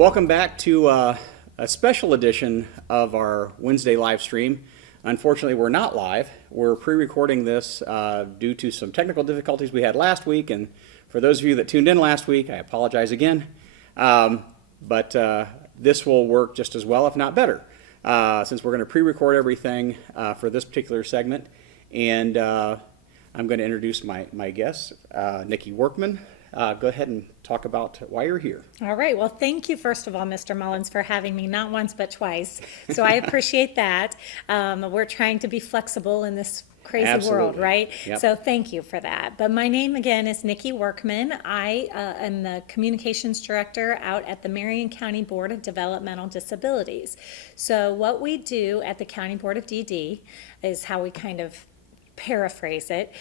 Welcome back to a special edition of our Wednesday live stream. Unfortunately, we're not live. We're pre-recording this due to some technical difficulties we had last week, and for those of you that tuned in last week, I apologize again. But this will work just as well, if not better, since we're going to pre-record everything for this particular segment. And I'm going to introduce my guest, Nicole Workman. Go ahead and talk about why you're here. All right. Well, thank you, first of all, Mr. Mullins, for having me, not once, but twice. So I appreciate that. We're trying to be flexible in this crazy Absolutely. world, right? Yep. So thank you for that. But my name, again, is Nicole Workman. I am the communications director out at the Marion County Board of Developmental Disabilities. So what we do at the County Board of DD is how we kind of paraphrase it,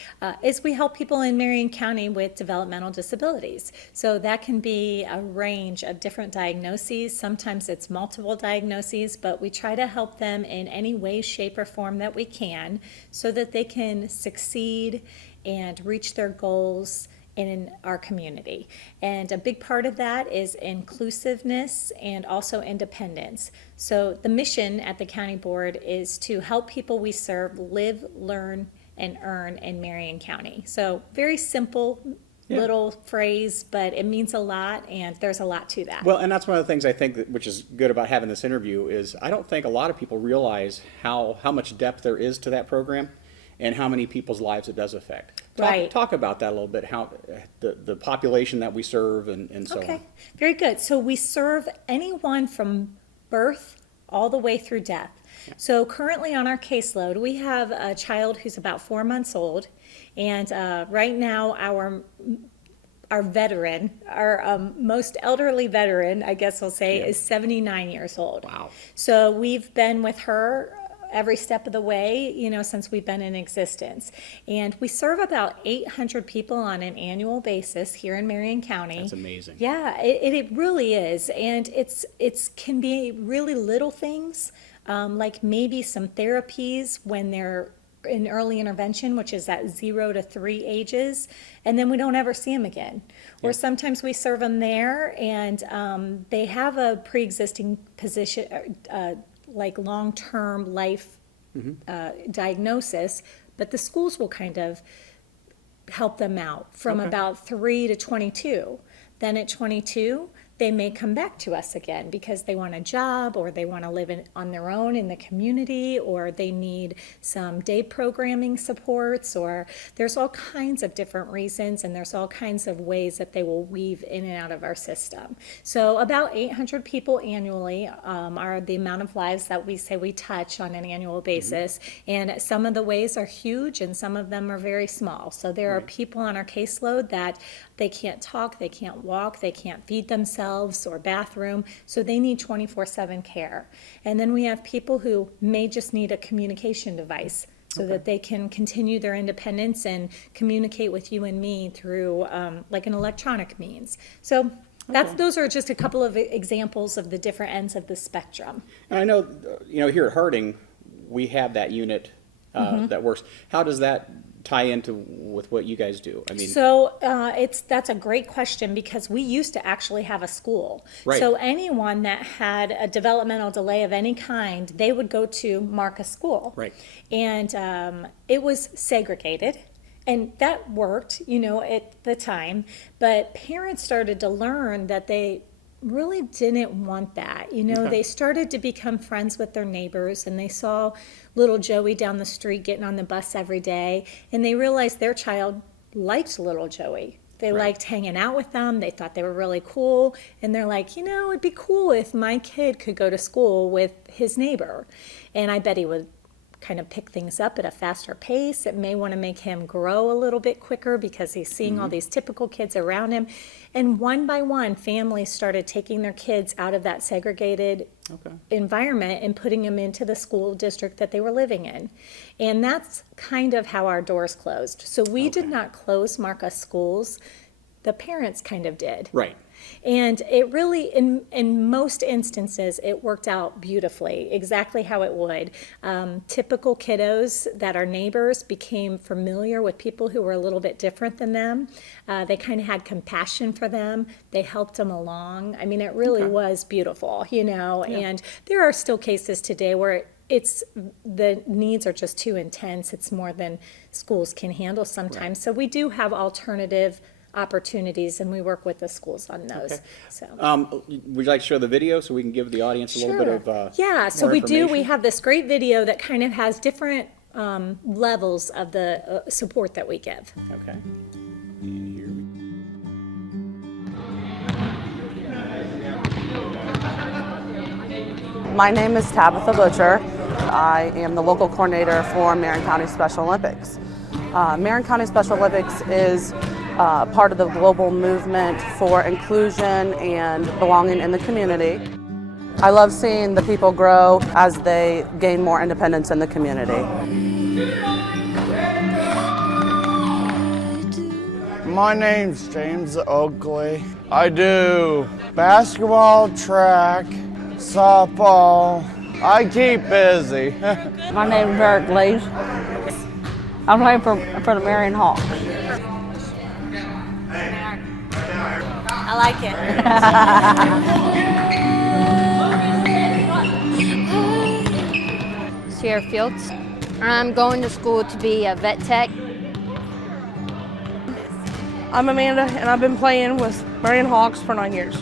is we help people in Marion County with developmental disabilities. So that can be a range of different diagnoses. Sometimes it's multiple diagnoses, but we try to help them in any way, shape, or form that we can so that they can succeed and reach their goals in our community. And a big part of that is inclusiveness and also independence. So the mission at the county board is to help people we serve live, learn, and earn in Marion County. So very simple little phrase, but it means a lot, and there's a lot to that. Well, and that's one of the things I think which is good about having this interview is I don't think a lot of people realize how much depth there is to that program and how many people's lives it does affect. Talk about that a little bit, how the population that we serve and so on. Very good. So we serve anyone from birth all the way through death. So currently on our caseload, we have a child who's about 4 months old, and right now our veteran, our most elderly veteran, I guess I'll say, is 79 years old. Wow. So we've been with her every step of the way, since we've been in existence. And we serve about 800 people on an annual basis here in Marion County. That's amazing. Yeah, it really is. And it's can be really little things, like maybe some therapies when they're in early intervention, which is at 0 to 3 ages, and then we don't ever see them again. Or sometimes we serve them there, and they have a pre-existing position, like long-term life diagnosis, but the schools will kind of help them out from about 3 to 22. Then at 22, they may come back to us again because they want a job, or they want to live on their own in the community, or they need some day programming supports, or there's all kinds of different reasons, and there's all kinds of ways that they will weave in and out of our system. So about 800 people annually are the amount of lives that we say we touch on an annual basis, and some of the ways are huge and some of them are very small. So there are people on our caseload that they can't talk, they can't walk, they can't feed themselves or bathroom, so they need 24/7 care. And then we have people who may just need a communication device so that they can continue their independence and communicate with you and me through like an electronic means. So those are just a couple of examples of the different ends of the spectrum. And I know, here at Harding, we have that unit that works. How does that tie into with what you guys do? I mean, so that's a great question, because we used to actually have a school. Right. So anyone that had a developmental delay of any kind, they would go to Marcus School. Right. And it was segregated. And that worked, at the time. But parents started to learn that they really didn't want that. They started to become friends with their neighbors, and they saw little Joey down the street getting on the bus every day, and they realized their child liked little Joey. They liked hanging out with them. They thought they were really cool, and they're like, it'd be cool if my kid could go to school with his neighbor, and I bet he would kind of pick things up at a faster pace. It may want to make him grow a little bit quicker because he's seeing all these typical kids around him. And one by one, families started taking their kids out of that segregated environment and putting them into the school district that they were living in. And that's kind of how our doors closed. So we did not close Marcus schools. The parents kind of did. Right. And it really, in most instances, it worked out beautifully, exactly how it would. Typical kiddos that are neighbors became familiar with people who were a little bit different than them. They kind of had compassion for them. They helped them along. I mean, it really was beautiful, you know, and there are still cases today where it's the needs are just too intense. It's more than schools can handle sometimes. So we do have alternative opportunities, and we work with the schools on those. Okay. So Would you like to show the video so we can give the audience a little bit of yeah, so more we do. We information? have this great video that kind of has different levels of the support that we give. Okay. And here we My name is Tabitha Butcher. I am the local coordinator for Marion County Special Olympics. Marion County Special Olympics is part of the global movement for inclusion and belonging in the community. I love seeing the people grow as they gain more independence in the community. My name's James Oakley. I do basketball, track, softball. I keep busy. My name is Eric Lees. I play for the Marion Hawks. I like it. Sierra Fields. I'm going to school to be a vet tech. I'm Amanda, and I've been playing with Marion Hawks for 9 years.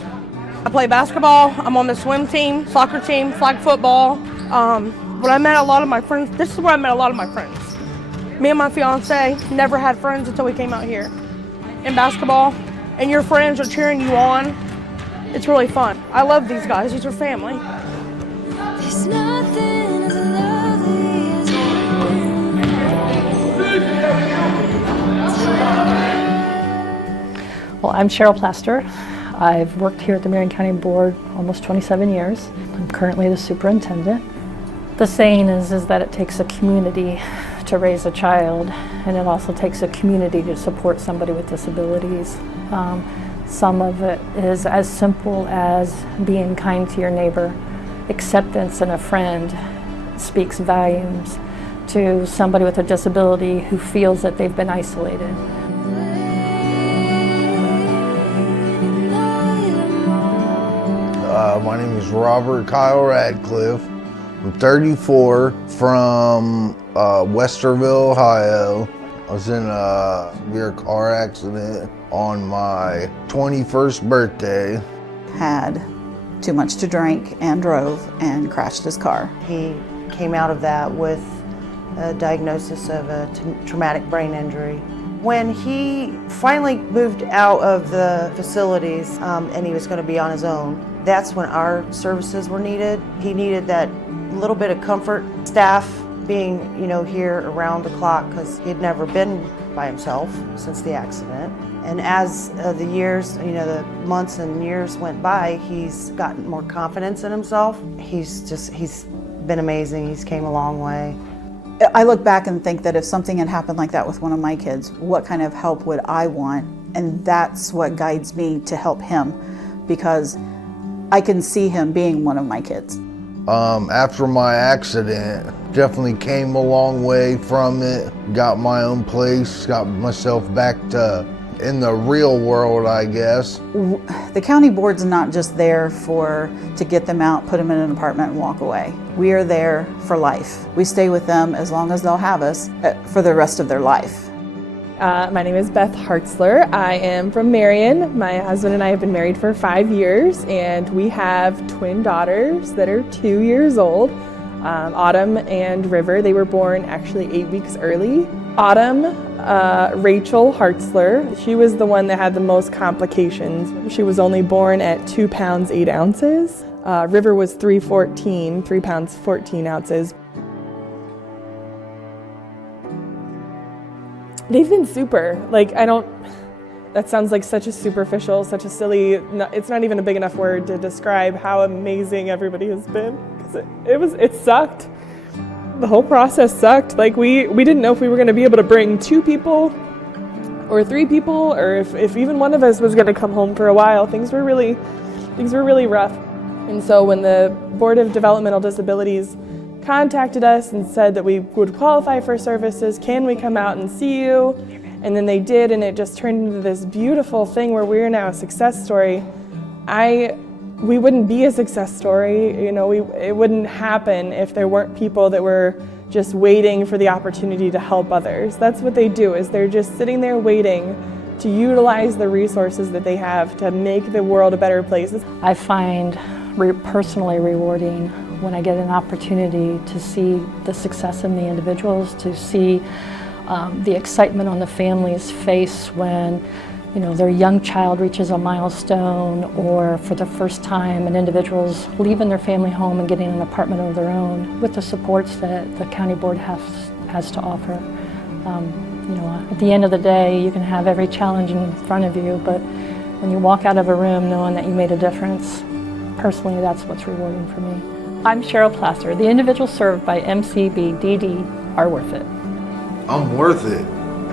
I play basketball, I'm on the swim team, soccer team, flag football. But I met a lot of my friends. This is where I met a lot of my friends. Me and my fiance never had friends until we came out here. In basketball, and your friends are cheering you on. It's really fun. I love these guys, these are family. There's nothing as lovely as Well, I'm Cheryl Plaster. I've worked here at the Marion County Board almost 27 years. I'm currently the superintendent. The saying is that it takes a community to raise a child, and it also takes a community to support somebody with disabilities. Some of it is as simple as being kind to your neighbor. Acceptance in a friend speaks volumes to somebody with a disability who feels that they've been isolated. My name is Robert Kyle Radcliffe. I'm 34 from Westerville, Ohio. I was in a severe car accident on my 21st birthday. Had too much to drink and drove and crashed his car. He came out of that with a diagnosis of a traumatic brain injury. When he finally moved out of the facilities and he was going to be on his own, that's when our services were needed. He needed that little bit of comfort, staff being, here around the clock, because he'd never been by himself since the accident. And as the years, the months and years went by, he's gotten more confidence in himself. He's been amazing. He's came a long way. I look back and think that if something had happened like that with one of my kids, what kind of help would I want? And that's what guides me to help him, because I can see him being one of my kids. After my accident, definitely came a long way from it. Got my own place, got myself back to in the real world, I guess. The county board's not just there to get them out, put them in an apartment and walk away. We are there for life. We stay with them as long as they'll have us for the rest of their life. My name is Beth Hartzler. I am from Marion. My husband and I have been married for 5 years, and we have twin daughters that are 2 years old, Autumn and River. They were born actually 8 weeks early. Autumn, Rachel Hartzler, she was the one that had the most complications. She was only born at 2 pounds 8 ounces. River was 3 pounds 14 ounces. They've been super. That sounds like such a superficial, such a silly, it's not even a big enough word to describe how amazing everybody has been. Because it sucked. The whole process sucked. We didn't know if we were going to be able to bring 2 people or 3 people, or if even one of us was going to come home for a while, things were really rough. And so when the Board of Developmental Disabilities contacted us and said that we would qualify for services, can we come out and see you? And then they did, and it just turned into this beautiful thing where we're now a success story. We wouldn't be a success story, you know, it wouldn't happen if there weren't people that were just waiting for the opportunity to help others. That's what they do, is they're just sitting there waiting to utilize the resources that they have to make the world a better place. I find personally rewarding when I get an opportunity to see the success in the individuals, to see the excitement on the family's face when, you know, their young child reaches a milestone, or for the first time an individual's leaving their family home and getting an apartment of their own with the supports that the county board has to offer. You know, at the end of the day, you can have every challenge in front of you, but when you walk out of a room knowing that you made a difference, personally, that's what's rewarding for me. I'm Cheryl Plaster. The individuals served by MCBDD are worth it. I'm worth it.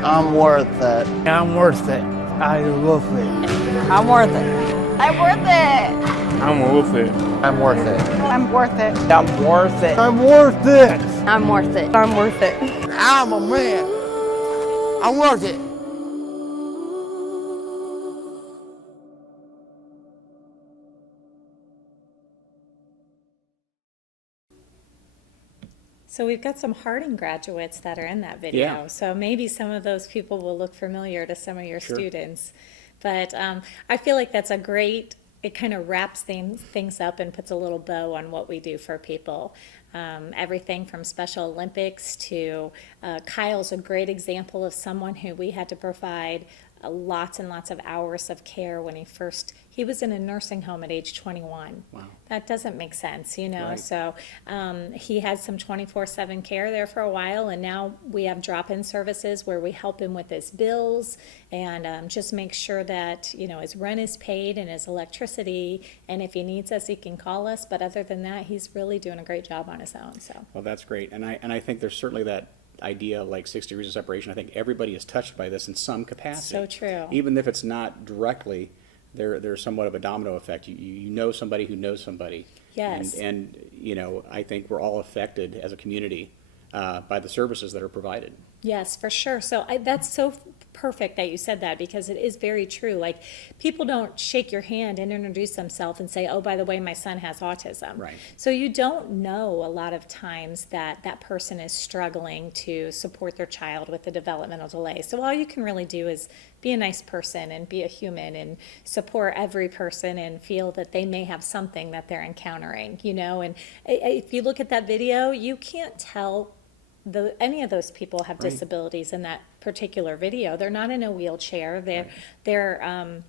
I'm worth it. I'm worth it. I'm worth it. I'm worth it. I'm worth it. I'm worth it. I'm worth it. I'm worth it. I'm worth it. I'm worth it. I'm worth it. I'm worth it. I'm a man. I'm worth it. So we've got some Harding graduates that are in that video. Yeah. So maybe some of those people will look familiar to some of your students. But I feel like that's a great, it kind of wraps things up and puts a little bow on what we do for people. Everything from Special Olympics to Kyle's a great example of someone who we had to provide lots and lots of hours of care when he was in a nursing home at age 21. Wow. That doesn't make sense, you know. Right. So he had some 24/7 care there for a while, and now we have drop-in services where we help him with his bills and just make sure that, you know, his rent is paid and his electricity, and if he needs us, he can call us. But other than that, he's really doing a great job on his own. So. Well, that's great. And I think there's certainly that idea like 6 degrees of separation. I think everybody is touched by this in some capacity. So true. Even if it's not directly, there's somewhat of a domino effect. You know somebody who knows somebody. Yes. And you know, I think we're all affected as a community by the services that are provided. Yes, for sure. So that's so perfect that you said that, because it is very true. Like, people don't shake your hand and introduce themselves and say, oh, by the way, my son has autism. Right. So you don't know a lot of times that that person is struggling to support their child with a developmental delay. So all you can really do is be a nice person and be a human and support every person and feel that they may have something that they're encountering, you know. And if you look at that video, you can't tell any of those people have Right. disabilities in that particular video. They're not in a wheelchair. They're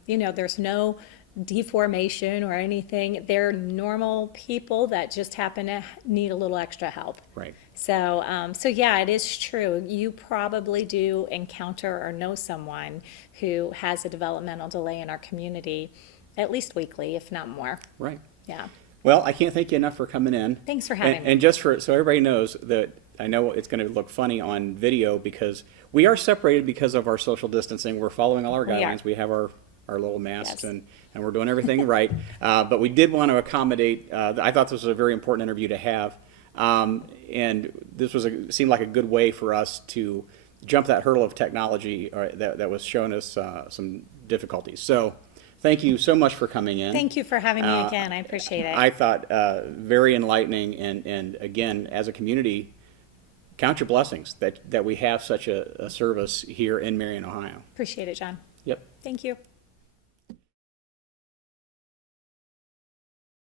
you know, there's no deformation or anything. They're normal people that just happen to need a little extra help. Right. So, so yeah, it is true. You probably do encounter or know someone who has a developmental delay in our community, at least weekly, if not more. Right. Yeah. Well, I can't thank you enough for coming in. Thanks for having me. And just so everybody knows that I know it's going to look funny on video because we are separated because of our social distancing. We're following all our We are. guidelines. We have our little masks Yes. and we're doing everything right. But we did want to accommodate, I thought this was a very important interview to have. And this seemed like a good way for us to jump that hurdle of technology that was showing us some difficulties. So thank you so much for coming in. Thank you for having me again. I appreciate it. I thought very enlightening, and again, as a community, count your blessings that we have such a service here in Marion, Ohio. Appreciate it, John. Yep. Thank you.